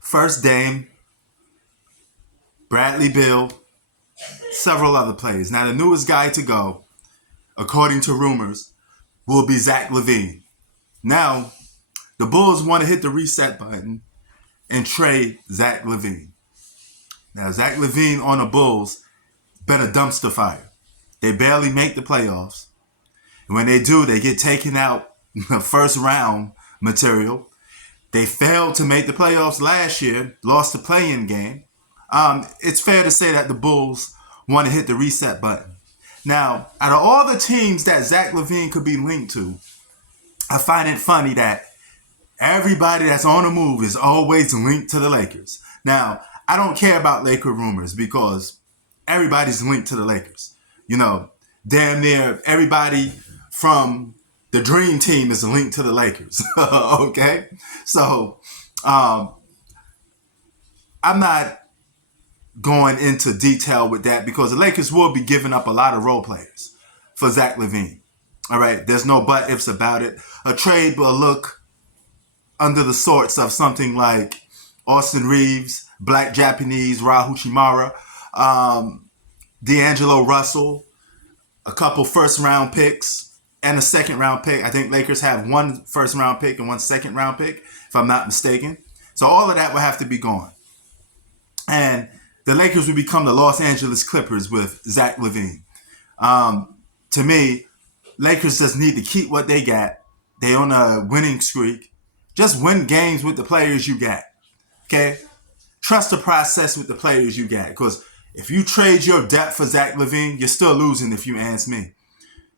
First Dame, Bradley Beal, several other players. Now, the newest guy to go, according to rumors, will be Zach Lavine. Now, the Bulls want to hit the reset button and trade Zach Lavine. Now, Zach Lavine on the Bulls been a dumpster fire. They barely make the playoffs. And when they do, they get taken out first round material. They failed to make the playoffs last year, lost the play-in game. It's fair to say that the Bulls want to hit the reset button. Now, out of all the teams that Zach Lavine could be linked to, I find it funny that everybody that's on the move is always linked to the Lakers. Now, I don't care about Laker rumors because everybody's linked to the Lakers. You know, damn near everybody from the Dream Team is linked to the Lakers. Okay? So, I'm not going into detail with that because the Lakers will be giving up a lot of role players for Zach Lavine. All right? There's no but ifs about it. A trade will look under the sorts of something like Austin Reeves, Black Japanese, Raul Chimara, D'Angelo Russell, a couple first-round picks, and a second-round pick. I think Lakers have one first-round pick and one second-round pick, if I'm not mistaken. So all of that will have to be gone. And the Lakers will become the Los Angeles Clippers with Zach Lavine. To me, Lakers just need to keep what they got. They on a winning streak. Just win games with the players you got. Okay? Trust the process with the players you got. Because if you trade your depth for Zach Lavine, you're still losing if you ask me.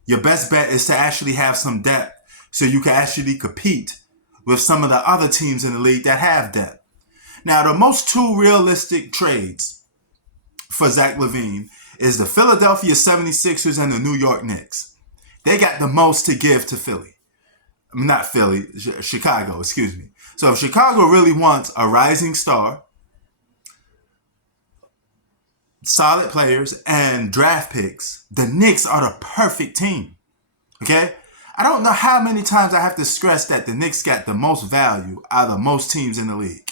Your best bet is to actually have some depth so you can actually compete with some of the other teams in the league that have depth. Now, the most two realistic trades for Zach Lavine is the Philadelphia 76ers and the New York Knicks. They got the most to give to Philly. I mean, not Philly, Chicago, excuse me. So if Chicago really wants a rising star, solid players, and draft picks, the Knicks are the perfect team. Okay? I don't know how many times I have to stress that the Knicks got the most value out of most teams in the league.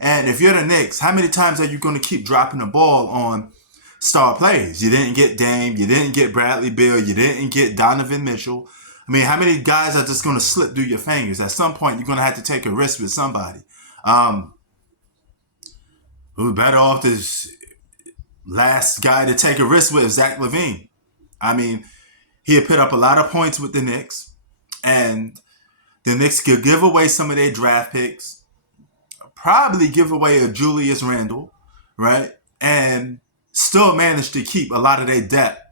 And if you're the Knicks, how many times are you going to keep dropping the ball on star players? You didn't get Dame, you didn't get Bradley Beal, you didn't get Donovan Mitchell. I mean, how many guys are just going to slip through your fingers? At some point, you're going to have to take a risk with somebody. Who's better off this last guy to take a risk with, Zach Lavine? I mean, he had put up a lot of points with the Knicks, and the Knicks could give away some of their draft picks, probably give away a Julius Randle, right? And still manage to keep a lot of their depth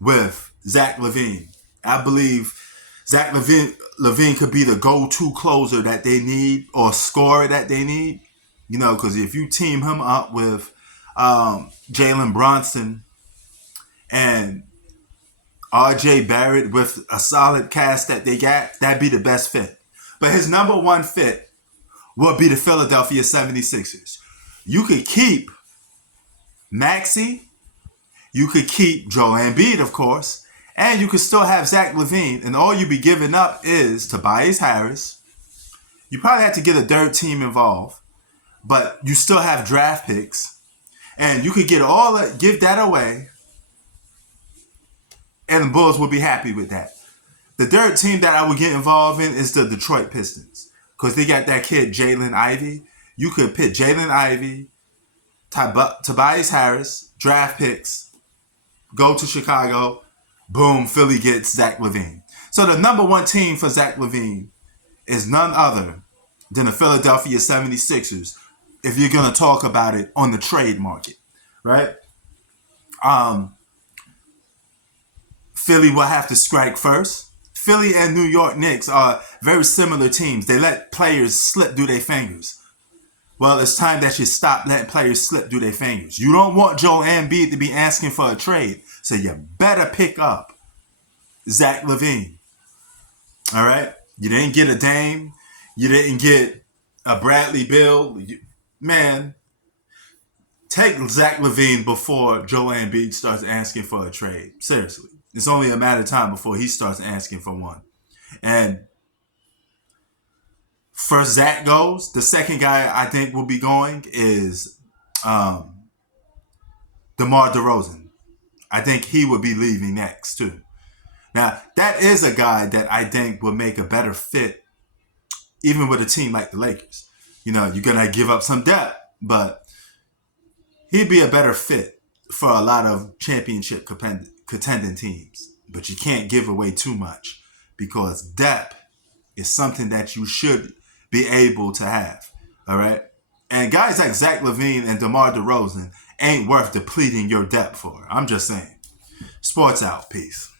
with Zach Lavine. I believe Zach Lavine could be the go-to closer that they need or scorer that they need. You know, because if you team him up with Jalen Brunson and R.J. Barrett with a solid cast that they got, that'd be the best fit. But his number one fit will be the Philadelphia 76ers. You could keep Maxey, you could keep Joel Embiid, of course, and you could still have Zach Lavine, and all you'd be giving up is Tobias Harris. You probably have to get a third team involved, but you still have draft picks, and you could give that away, and the Bulls would be happy with that. The third team that I would get involved in is the Detroit Pistons. Because they got that kid, Jalen Ivey. You could pick Jalen Ivey, Tobias Harris, draft picks, go to Chicago, boom, Philly gets Zach Lavine. So the number one team for Zach Lavine is none other than the Philadelphia 76ers, if you're going to talk about it on the trade market, right? Philly will have to strike first. Philly and New York Knicks are very similar teams. They let players slip through their fingers. Well, it's time that you stop letting players slip through their fingers. You don't want Joel Embiid to be asking for a trade, so you better pick up Zach Lavine. All right? You didn't get a Dame. You didn't get a Bradley Beal. Man, take Zach Lavine before Joel Embiid starts asking for a trade. Seriously. It's only a matter of time before he starts asking for one. And first Zach goes. The second guy I think will be going is DeMar DeRozan. I think he would be leaving next too. Now, that is a guy that I think will make a better fit even with a team like the Lakers. You know, you're going to give up some depth, but he'd be a better fit for a lot of championship contending teams. But you can't give away too much because depth is something that you should be able to have. All right? And guys like Zach Lavine and DeMar DeRozan ain't worth depleting your depth for. I'm just saying. Sports out. Peace.